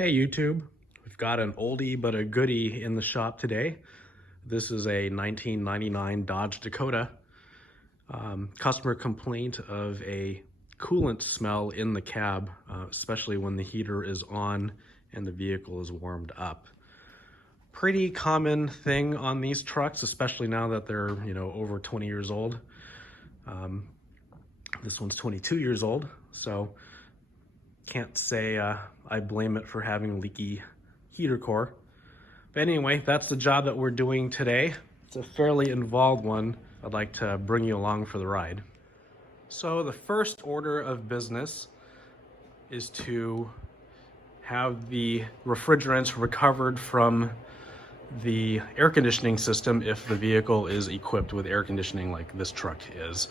Hey YouTube, we've got an oldie but a goodie in the shop today. This is a 1999 Dodge Dakota. Customer complaint of a coolant smell in the cab, especially when the heater is on and the vehicle is warmed up. Pretty common thing on these trucks, especially now that they're over 20 years old. This one's 22 years old, so can't say I blame it for having a leaky heater core. But anyway, that's the job that we're doing today. It's a fairly involved one. I'd like to bring you along for the ride. So the first order of business is to have the refrigerants recovered from the air conditioning system if the vehicle is equipped with air conditioning like this truck is.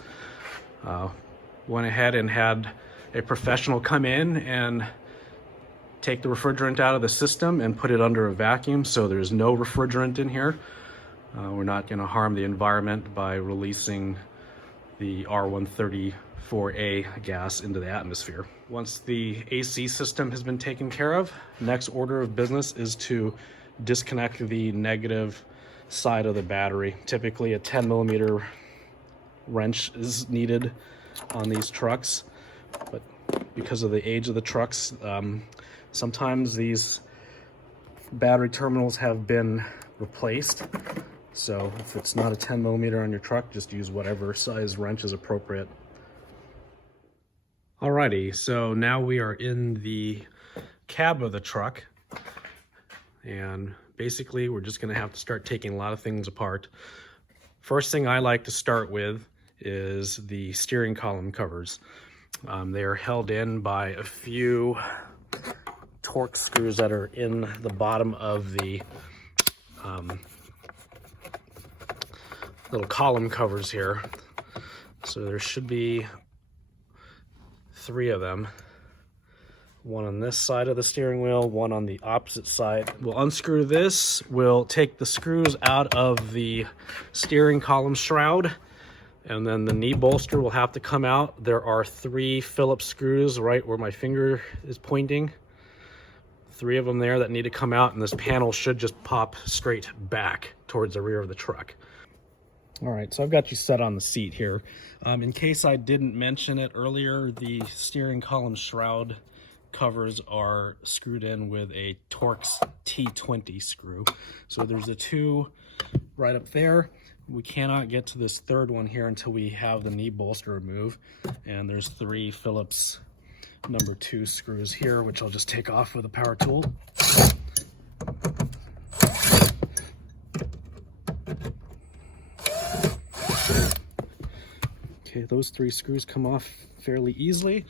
Went ahead and had a professional come in and take the refrigerant out of the system and put it under a vacuum so there's no refrigerant in here. We're not going to harm the environment by releasing the R134A gas into the atmosphere. Once the AC system has been taken care of, next order of business is to disconnect the negative side of the battery. Typically a 10mm wrench is needed on these trucks, but because of the age of the trucks, sometimes these battery terminals have been replaced. So if it's not a 10mm on your truck, just use whatever size wrench is appropriate. Alrighty, so now we are in the cab of the truck, and basically we're just going to have to start taking a lot of things apart. First thing I like to start with is the steering column covers. They are held in by a few Torx screws that are in the bottom of the little column covers here. So there should be 3 of them. One on this side of the steering wheel, one on the opposite side. We'll unscrew this, we'll take the screws out of the steering column shroud, and then the knee bolster will have to come out. There are 3 Phillips screws right where my finger is pointing. 3 of them there that need to come out, and this panel should just pop straight back towards the rear of the truck. All right, so I've got you set on the seat here. In case I didn't mention it earlier, the steering column shroud covers are screwed in with a Torx T20 screw. So there's the 2 right up there. We cannot get to this 3rd one here until we have the knee bolster removed. And there's 3 Phillips number 2 screws here, which I'll just take off with a power tool. Okay, those 3 screws come off fairly easily.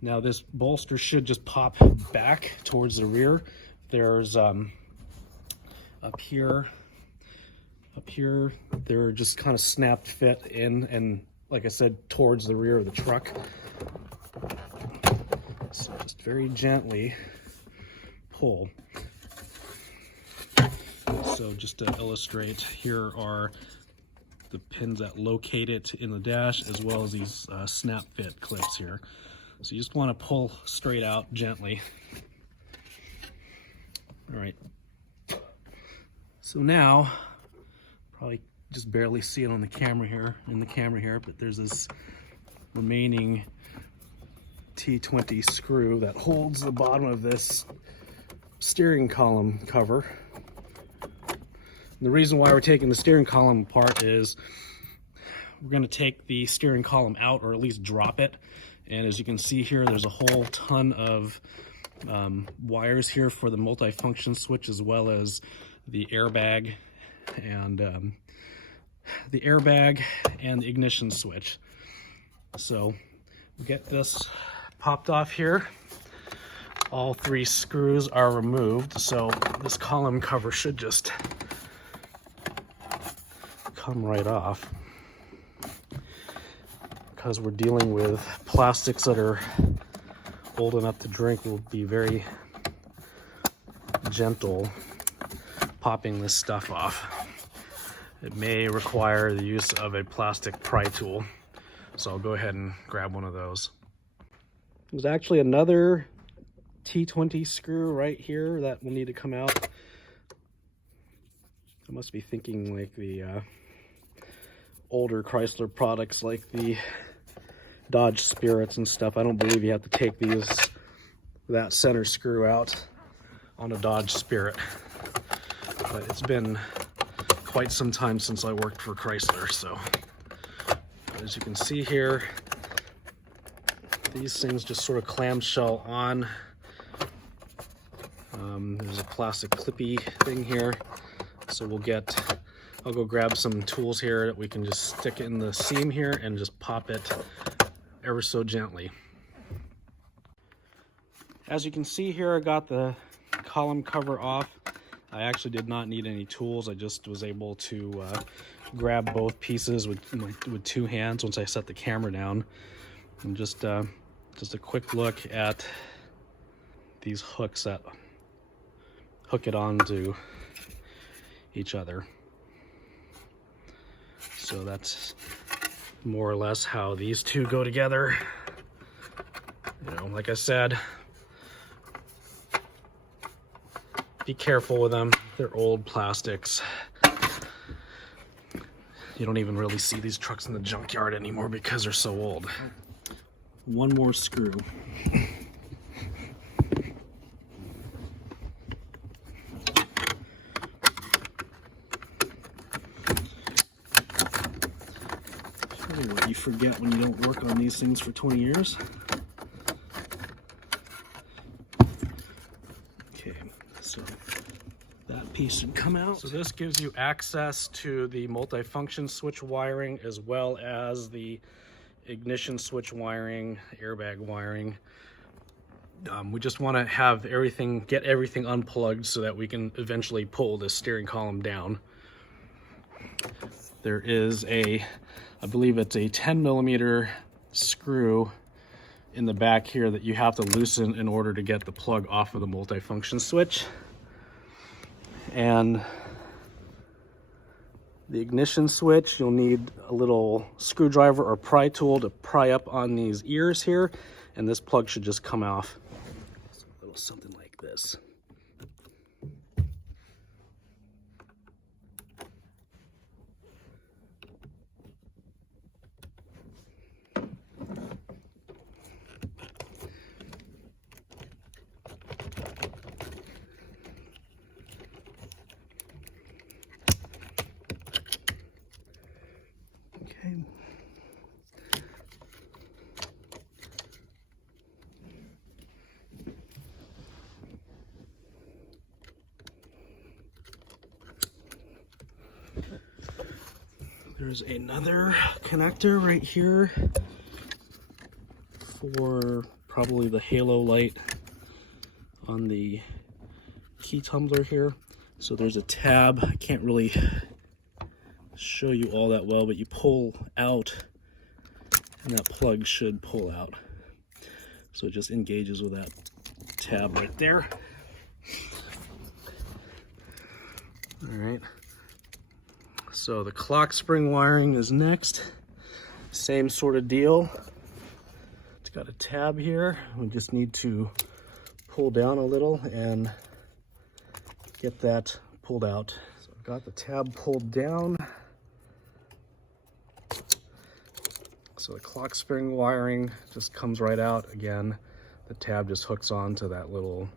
Now this bolster should just pop back towards the rear. There's up here, they're just kind of snapped fit in, and like I said, towards the rear of the truck. So just very gently pull. So just to illustrate, here are the pins that locate it in the dash, as well as these snap fit clips here. So you just want to pull straight out gently. All right. So now, probably just barely see it on the camera here, but there's this remaining T20 screw that holds the bottom of this steering column cover. And the reason why we're taking the steering column apart is we're going to take the steering column out, or at least drop it. And as you can see here, there's a whole ton of wires here for the multifunction switch, as well as the airbag and the ignition switch. So we'll get this popped off here. All 3 screws are removed, so this column cover should just come right off. Because we're dealing with plastics that are old enough to drink, we'll be very gentle popping this stuff off. It may require the use of a plastic pry tool, so I'll go ahead and grab one of those. There's actually another T20 screw right here that will need to come out. I must be thinking like the older Chrysler products like the Dodge Spirits and stuff. I don't believe you have to take that center screw out on a Dodge Spirit. But it's been quite some time since I worked for Chrysler, so as you can see here, these things just sort of clamshell on. There's a plastic clippy thing here, so I'll go grab some tools here that we can just stick in the seam here and just pop it ever so gently. As you can see here, I got the column cover off. I actually did not need any tools. I just was able to grab both pieces with two hands once I set the camera down. And just a quick look at these hooks that hook it onto each other. So that's more or less how these two go together. You know, like I said, be careful with them. They're old plastics. You don't even really see these trucks in the junkyard anymore because they're so old. One more screw. What you forget when you don't work on these things for 20 years. Okay, so that piece should come out. So this gives you access to the multifunction switch wiring as well as the ignition switch wiring, airbag wiring. We just want to have get everything unplugged so that we can eventually pull this steering column down. There is I believe it's a 10mm screw in the back here that you have to loosen in order to get the plug off of the multifunction switch. And the ignition switch, you'll need a little screwdriver or pry tool to pry up on these ears here, and this plug should just come off. So a little something like this. Okay. There's another connector right here for probably the halo light on the key tumbler here. So there's a tab. I can't really show you all that well, but you pull out and that plug should pull out. So it just engages with that tab right there. All right. So the clock spring wiring is next. Same sort of deal. It's got a tab here. We just need to pull down a little and get that pulled out. So I've got the tab pulled down. So the clock spring wiring just comes right out. Again, the tab just hooks on to that little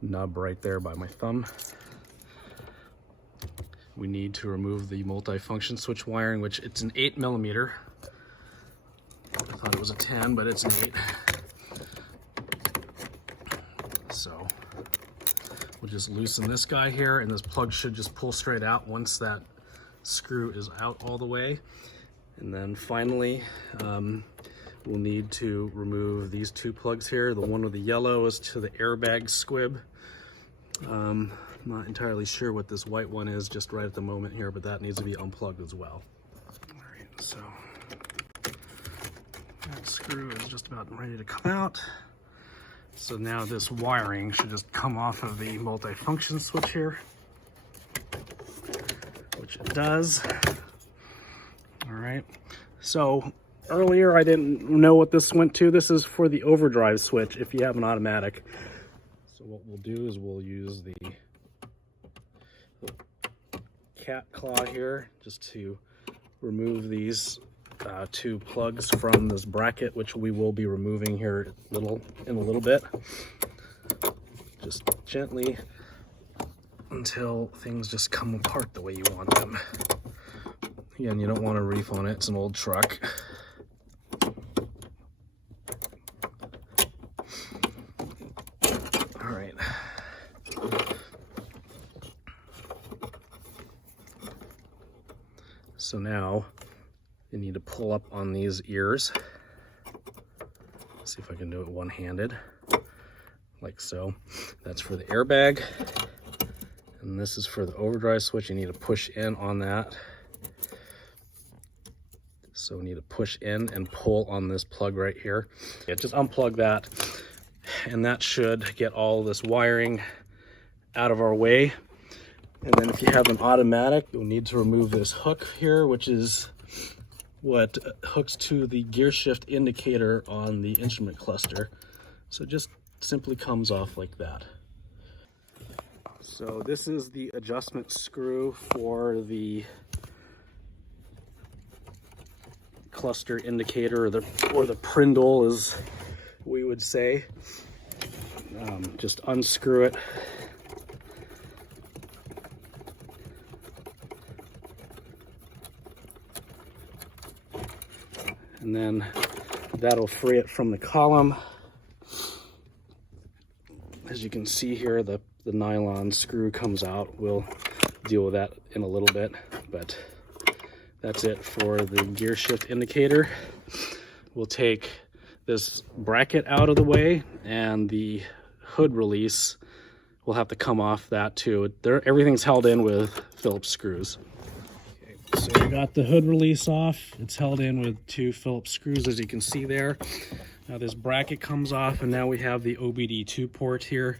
nub right there by my thumb. We need to remove the multifunction switch wiring, which it's an 8mm. I thought it was a 10, but it's an 8. So we'll just loosen this guy here, and this plug should just pull straight out once that screw is out all the way. And then finally, we'll need to remove these two plugs here. The one with the yellow is to the airbag squib. I'm not entirely sure what this white one is just right at the moment here, but that needs to be unplugged as well. All right, so that screw is just about ready to come out. So now this wiring should just come off of the multifunction switch here, which it does. All right, so Earlier I didn't know what this went to. This is for the overdrive switch if you have an automatic. So what we'll do is we'll use the cat claw here just to remove these two plugs from this bracket, which we will be removing here in a little bit. Just gently until things just come apart the way you want them. Again, you don't want a reef on it, it's an old truck. All right. So now you need to pull up on these ears. Let's see if I can do it one-handed, like so. That's for the airbag. And this is for the overdrive switch. You need to push in on that. So we need to push in and pull on this plug right here. Yeah, just unplug that, and that should get all this wiring out of our way. And then if you have an automatic, you'll need to remove this hook here, which is what hooks to the gear shift indicator on the instrument cluster. So it just simply comes off like that. So this is the adjustment screw for the cluster indicator, or the prindle, as we would say. Just unscrew it. And then that'll free it from the column. As you can see here, the nylon screw comes out. We'll deal with that in a little bit, but that's it for the gear shift indicator. We'll take this bracket out of the way, and the hood release will have to come off that too. Everything's held in with Phillips screws. So we got the hood release off. It's held in with 2 Phillips screws, as you can see there. Now this bracket comes off, and now we have the OBD2 port here.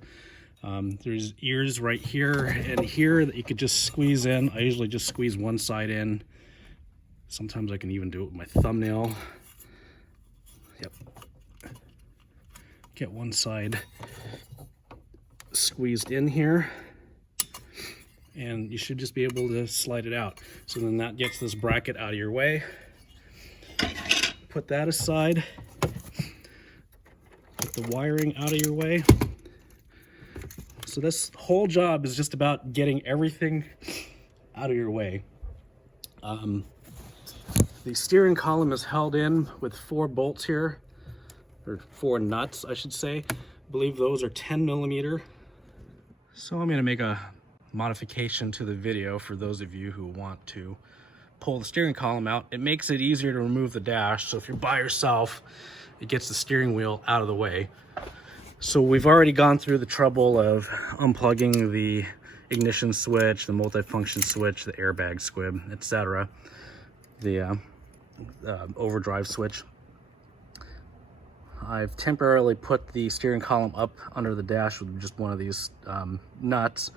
There's ears right here and here that you could just squeeze in. I usually just squeeze one side in. Sometimes I can even do it with my thumbnail. Yep. Get one side squeezed in here, and you should just be able to slide it out. So then that gets this bracket out of your way. Put that aside. Put the wiring out of your way. So this whole job is just about getting everything out of your way. The steering column is held in with 4 bolts here, or 4 nuts, I should say. I believe those are 10mm. So I'm going to make a modification to the video for those of you who want to pull the steering column out. It makes it easier to remove the dash, so if you're by yourself, it gets the steering wheel out of the way. So we've already gone through the trouble of unplugging the ignition switch, the multifunction switch, the airbag squib, etc. The overdrive switch. I've temporarily put the steering column up under the dash with just one of these nuts.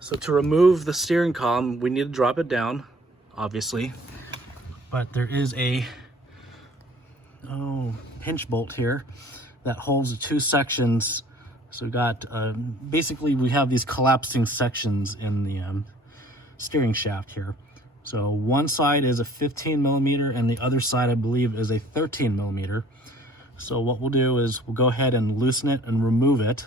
So to remove the steering column, we need to drop it down, obviously, but there is a pinch bolt here that holds the 2 sections. So we got basically we have these collapsing sections in the steering shaft here. So one side is a 15mm and the other side, I believe, is a 13mm. So what we'll do is we'll go ahead and loosen it and remove it.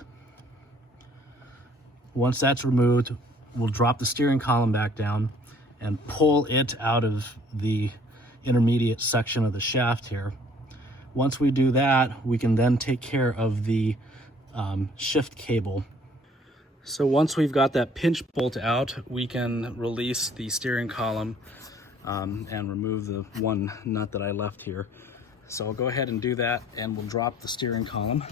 Once that's removed, we'll drop the steering column back down and pull it out of the intermediate section of the shaft here. Once we do that, we can then take care of the shift cable. So once we've got that pinch bolt out, we can release the steering column and remove the one nut that I left here. So I'll go ahead and do that, and we'll drop the steering column.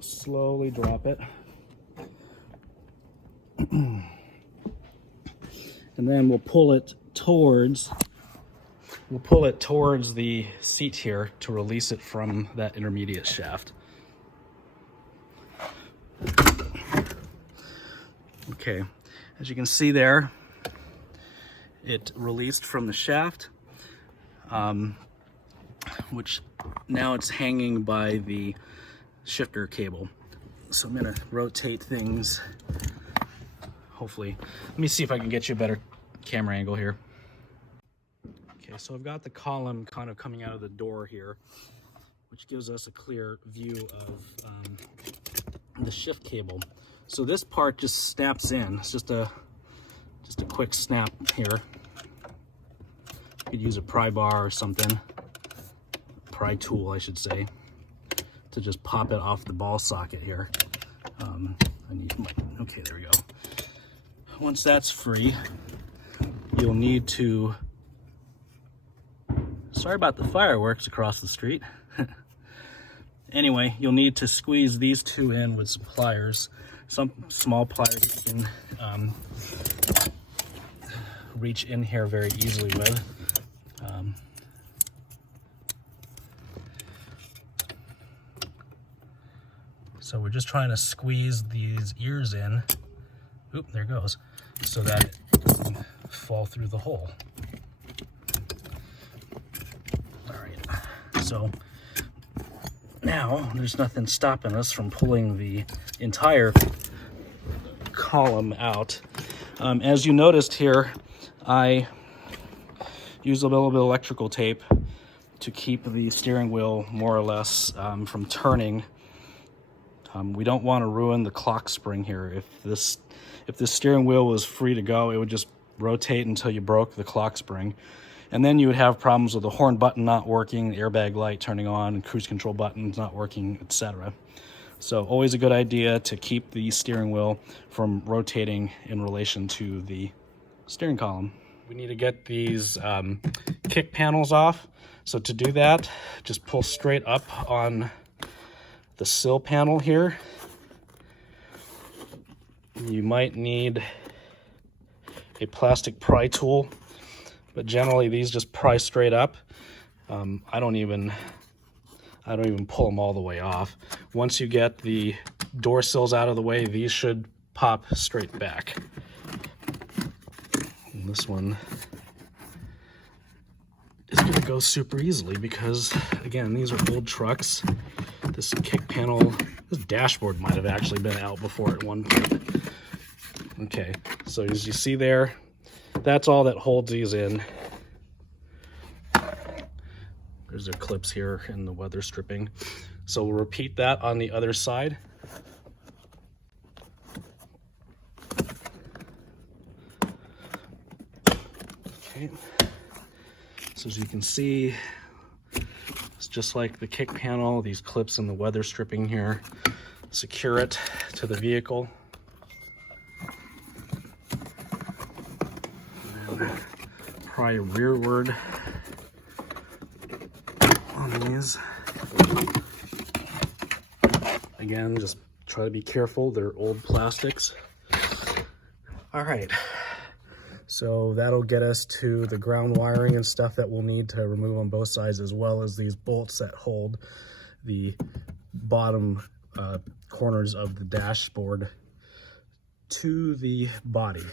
Slowly drop it. And then we'll pull it towards the seat here to release it from that intermediate shaft. Okay, as you can see there, it released from the shaft, which now it's hanging by the shifter cable. So I'm gonna rotate things, hopefully. Let me see if I can get you a better camera angle here. Okay, so I've got the column kind of coming out of the door here, which gives us a clear view of the shift cable. So this part just snaps in. It's just a quick snap here. You could use a pry bar or something, pry tool I should say, to just pop it off the ball socket here. Okay, there we go. Once that's free, you'll need to, sorry about the fireworks across the street. Anyway, you'll need to squeeze these two in with some pliers, some small pliers you can reach in here very easily with. So we're just trying to squeeze these ears in. Oop, there it goes. So that it can fall through the hole. All right, so now there's nothing stopping us from pulling the entire column out. As you noticed here, I use a little bit of electrical tape to keep the steering wheel more or less from turning. We don't want to ruin the clock spring here. If this steering wheel was free to go, it would just rotate until you broke the clock spring. And then you would have problems with the horn button not working, the airbag light turning on, and cruise control buttons not working, etc. So always a good idea to keep the steering wheel from rotating in relation to the steering column. We need to get these kick panels off. So to do that, just pull straight up on the sill panel here. You might need a plastic pry tool, but generally these just pry straight up. I don't even pull them all the way off. Once you get the door sills out of the way, these should pop straight back. And this one is going to go super easily because, again, these are old trucks. This kick panel, this dashboard might have actually been out before at one point. Okay, so as you see there, that's all that holds these in. There's their clips here and the weather stripping. So we'll repeat that on the other side. Okay, so as you can see, it's just like the kick panel, these clips and the weather stripping here secure it to the vehicle. And then pry rearward on these. Again, just try to be careful, they're old plastics. All right. So that'll get us to the ground wiring and stuff that we'll need to remove on both sides, as well as these bolts that hold the bottom corners of the dashboard to the body.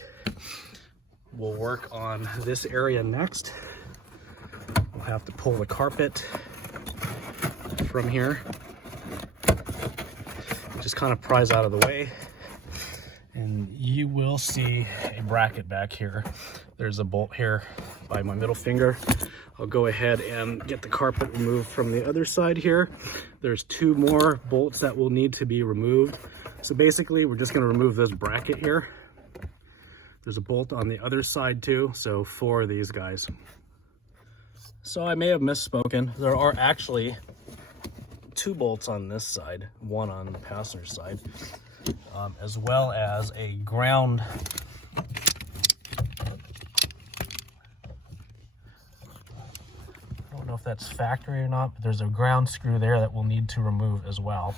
We'll work on this area next. We'll have to pull the carpet from here. Just kind of pries out of the way. And you will see a bracket back here. There's a bolt here by my middle finger. I'll go ahead and get the carpet removed from the other side here. There's two more bolts that will need to be removed. So basically, we're just gonna remove this bracket here. There's a bolt on the other side too, so 4 of these guys. So I may have misspoken. There are actually 2 bolts on this side, 1 on the passenger side. As well as a ground I don't know if that's factory or not, but there's a ground screw there that we'll need to remove as well.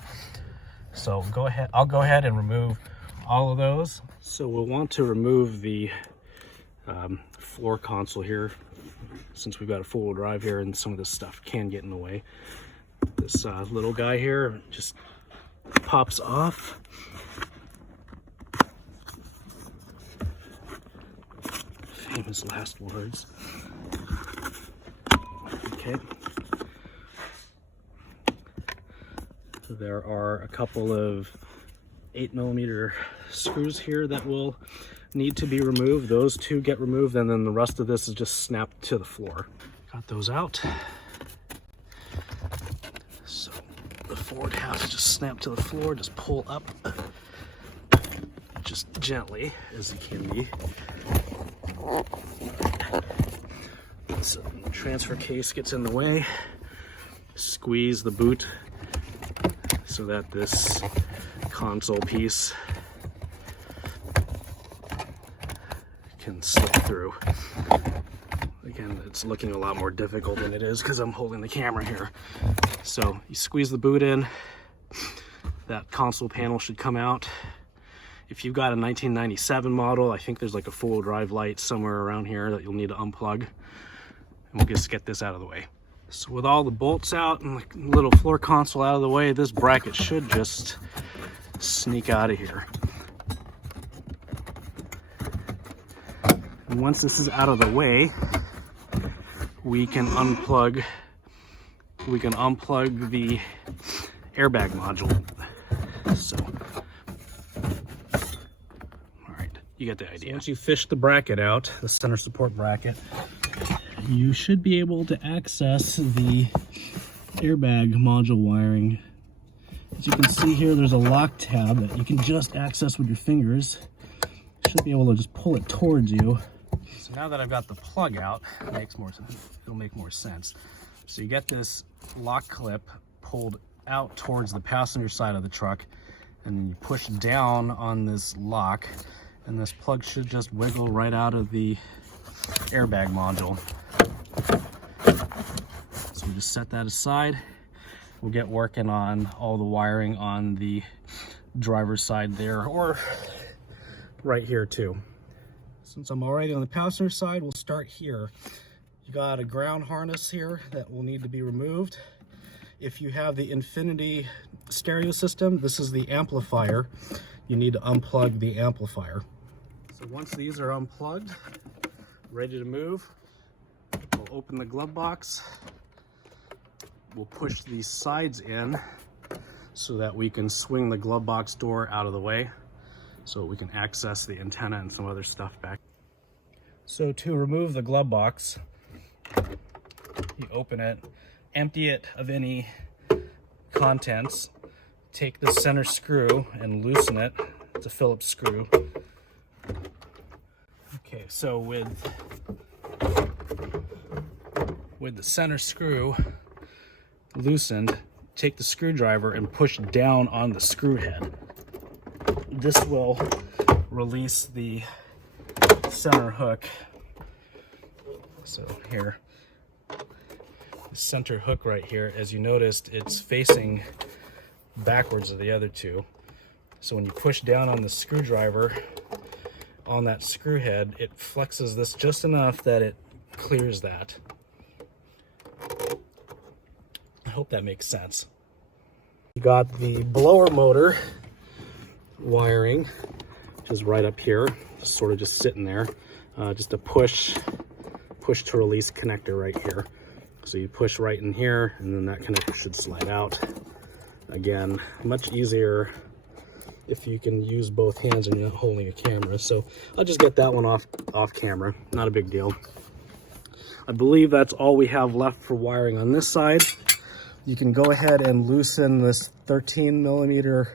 So I'll go ahead and remove all of those. So we'll want to remove the floor console here, since we've got a four-wheel drive here and some of this stuff can get in the way. This little guy here just pops off. famous last words. Okay. There are a couple of 8mm screws here that will need to be removed. Those two get removed, and then the rest of this is just snapped to the floor. Got those out. So the forward half is just snapped to the floor. Just pull up just gently as it can be. So the transfer case gets in the way. Squeeze the boot so that this console piece can slip through. Again, it's looking a lot more difficult than it is because I'm holding the camera here. So you squeeze the boot in, that console panel should come out. If you've got a 1997 model, I think there's like a four-wheel drive light somewhere around here that you'll need to unplug. And we'll just get this out of the way. So with all the bolts out and the little floor console out of the way, this bracket should just sneak out of here. And once this is out of the way, we can unplug the airbag module. So, all right, you get the idea. So once you fish the bracket out, the center support bracket, you should be able to access the airbag module wiring. As you can see here, there's a lock tab that you can just access with your fingers. You should be able to just pull it towards you. So now that I've got the plug out, it'll make more sense. So you get this lock clip pulled out towards the passenger side of the truck, and then you push down on this lock, and this plug should just wiggle right out of the airbag module. So we just set that aside. We'll get working on all the wiring on the driver's side there, or right here too. Since I'm already on the passenger side, we'll start here. You got a ground harness here that will need to be removed. If you have the Infinity stereo system, this is the amplifier. You need to unplug the amplifier. So once these are unplugged, ready to move, we'll open the glove box. We'll push these sides in so that we can swing the glove box door out of the way so we can access the antenna and some other stuff back. So to remove the glove box, you open it, empty it of any contents, take the center screw and loosen it. It's a Phillips screw. Okay, so with the center screw loosened, take the screwdriver and push down on the screw head. This will release the center hook. So here, the center hook right here, as you noticed, it's facing backwards of the other two. So when you push down on the screwdriver on that screw head, it flexes this just enough that it clears that. I hope that makes sense. You got the blower motor wiring, which is right up here, just sort of just sitting there. Just a push to release connector right here. So you push right in here, and then that connector should slide out. Again, much easier if you can use both hands and you're not holding a camera. So I'll just get that one off camera, not a big deal. I believe that's all we have left for wiring on this side. You can go ahead and loosen this 13mm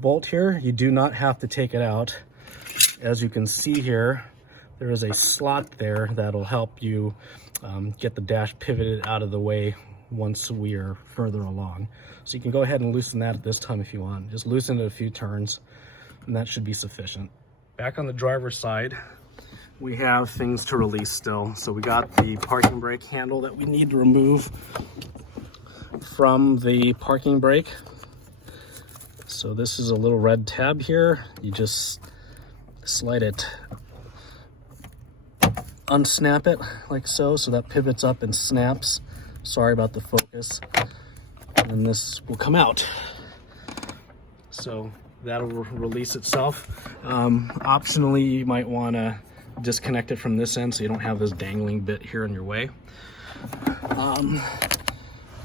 bolt here. You do not have to take it out. As you can see here, there is a slot there that'll help you get the dash pivoted out of the way once we are further along. So you can go ahead and loosen that at this time if you want. Just loosen it a few turns, and that should be sufficient. Back on the driver's side, we have things to release still. So we got the parking brake handle that we need to remove from the parking brake. So this is a little red tab here. You just slide it, unsnap it like so that pivots up and snaps. Sorry about the focus. And this will come out. So that'll release itself. Optionally, you might want to disconnect it from this end so you don't have this dangling bit here in your way.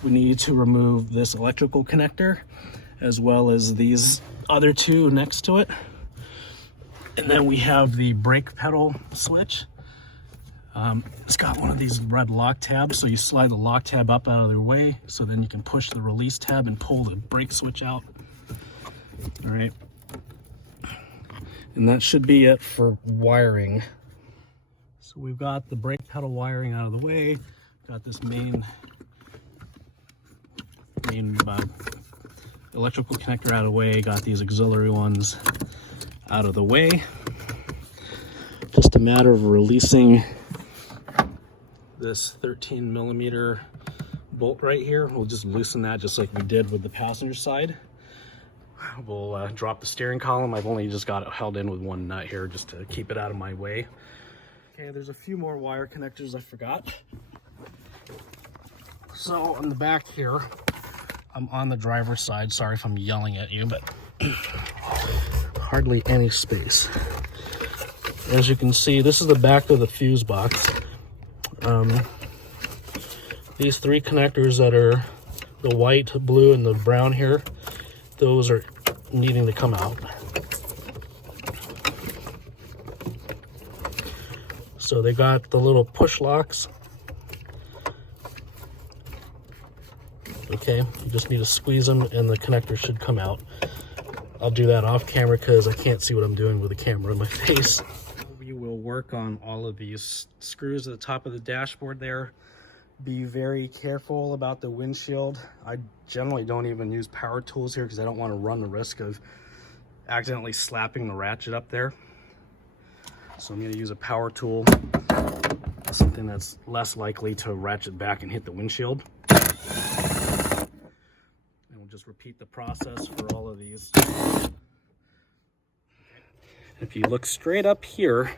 We need to remove this electrical connector as well as these other two next to it. And then we have the brake pedal switch. It's got one of these red lock tabs, so you slide the lock tab up out of the way, so then you can push the release tab and pull the brake switch out. All right. And that should be it for wiring. So we've got the brake pedal wiring out of the way, got this main electrical connector out of the way, got these auxiliary ones out of the way. Just a matter of releasing this 13 millimeter bolt right here. We'll just loosen that just like we did with the passenger side. We'll drop the steering column. I've only just got it held in with one nut here just to keep it out of my way. Okay, there's a few more wire connectors I forgot. So on the back here, I'm on the driver's side. Sorry if I'm yelling at you, but hardly any space. As you can see, this is the back of the fuse box. These three connectors that are the white, blue, and the brown here, those are needing to come out. So they got the little push locks. Okay, you just need to squeeze them and the connector should come out. I'll do that off camera because I can't see what I'm doing with the camera in my face. We will work on all of these screws at the top of the dashboard there. Be very careful about the windshield. I generally don't even use power tools here because I don't want to run the risk of accidentally slapping the ratchet up there. So I'm going to use a power tool, something that's less likely to ratchet back and hit the windshield. And we'll just repeat the process for all of these. If you look straight up here,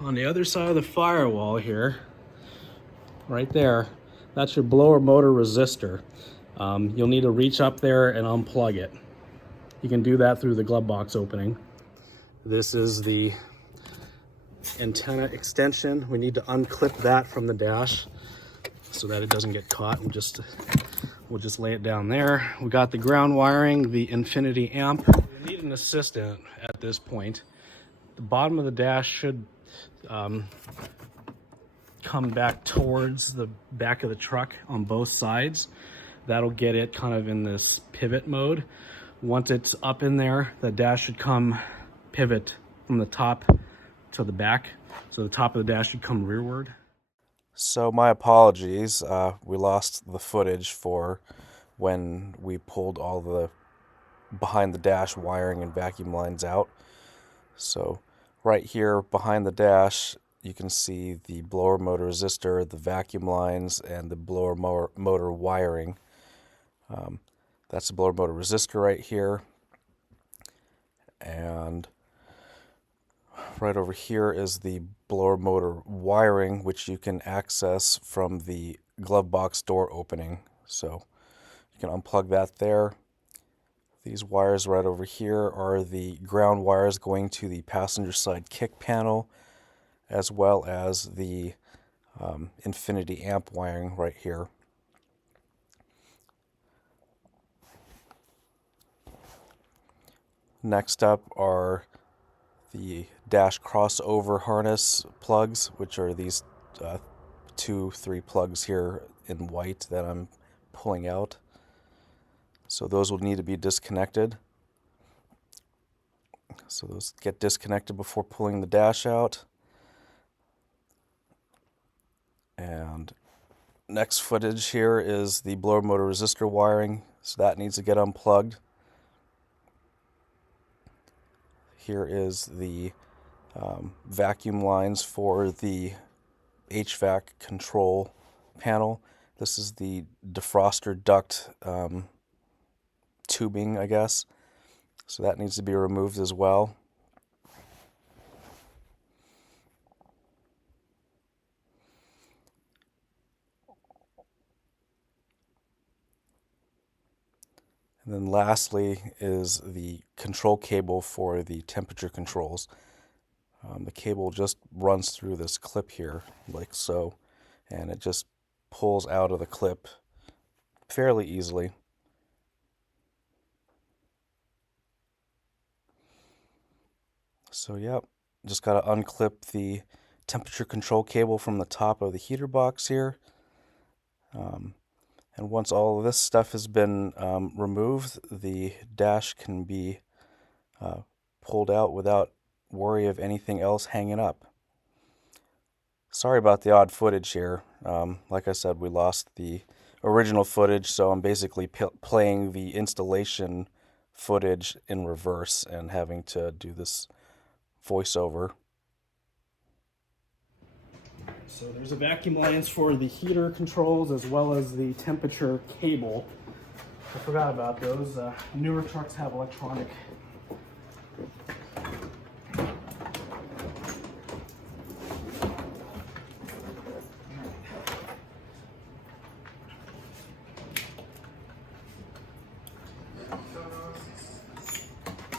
on the other side of the firewall here, right there, that's your blower motor resistor. You'll need to reach up there and unplug it. You can do that through the glove box opening. This is the antenna extension. We need to unclip that from the dash so that it doesn't get caught. We'll just lay it down there. We got the ground wiring, the infinity amp. We need an assistant at this point. The bottom of the dash should come back towards the back of the truck on both sides. That'll get it kind of in this pivot mode. Once it's up in there, the dash should come pivot from the top to the back. So the top of the dash should come rearward. So my apologies, we lost the footage for when we pulled all the behind the dash wiring and vacuum lines out. So right here behind the dash, you can see the blower motor resistor, the vacuum lines, and the blower motor wiring. That's the blower motor resistor right here. And right over here is the blower motor wiring, which you can access from the glove box door opening. So you can unplug that there. These wires right over here are the ground wires going to the passenger side kick panel, as well as the infinity amp wiring right here. Next up are the dash crossover harness plugs, which are these 2-3 plugs here in white that I'm pulling out. So those will need to be disconnected. So those get disconnected before pulling the dash out. And next footage here is the blower motor resistor wiring, so that needs to get unplugged. Here is the vacuum lines for the HVAC control panel. This is the defroster duct tubing, I guess. So that needs to be removed as well. And And then lastly is the control cable for the temperature controls. The cable just runs through this clip here, like so, and it just pulls out of the clip fairly easily. So yep, just got to unclip the temperature control cable from the top of the heater box here. And once all of this stuff has been removed, the dash can be pulled out without worry of anything else hanging up. Sorry about the odd footage here. Like I said, we lost the original footage, so I'm basically playing the installation footage in reverse and having to do this voiceover. So there's a vacuum lines for the heater controls as well as the temperature cable. I forgot about those. Newer trucks have electronic.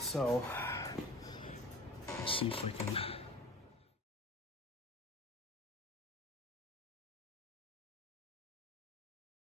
So let's see if I can